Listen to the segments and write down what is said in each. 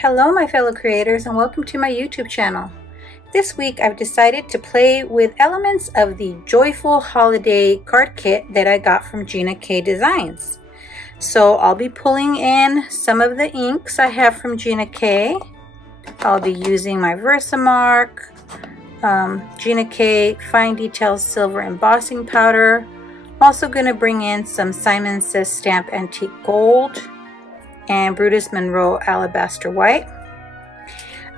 Hello my fellow creators and welcome to my YouTube channel. This week I've decided to play with elements of the Joyful Holiday card kit that I got from Gina K Designs. So I'll be pulling in some of the inks I have from Gina K. I'll be using my Versamark, Gina K Fine Details Silver Embossing Powder. I'm also going to bring in some Simon Says Stamp Antique Gold and Brutus Monroe Alabaster White.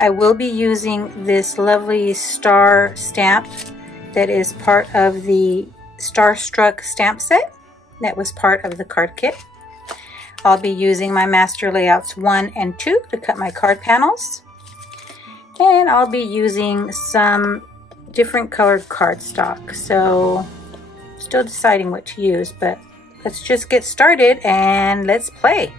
I will be using this lovely star stamp that is part of the Starstruck stamp set that was part of the card kit. I'll be using my Master Layouts 1 and 2 to cut my card panels. And I'll be using some different colored cardstock. So still deciding what to use, but let's just get started and let's play.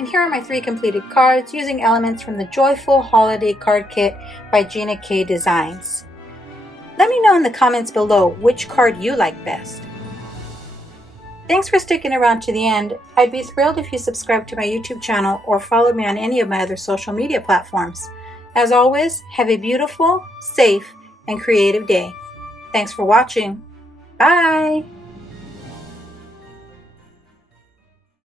And here are my 3 completed cards using elements from the Joyful Holiday Card Kit by Gina K Designs. Let me know in the comments below which card you like best. Thanks for sticking around to the end. I'd be thrilled if you subscribe to my YouTube channel or follow me on any of my other social media platforms. As always, have a beautiful, safe, and creative day. Thanks for watching. Bye!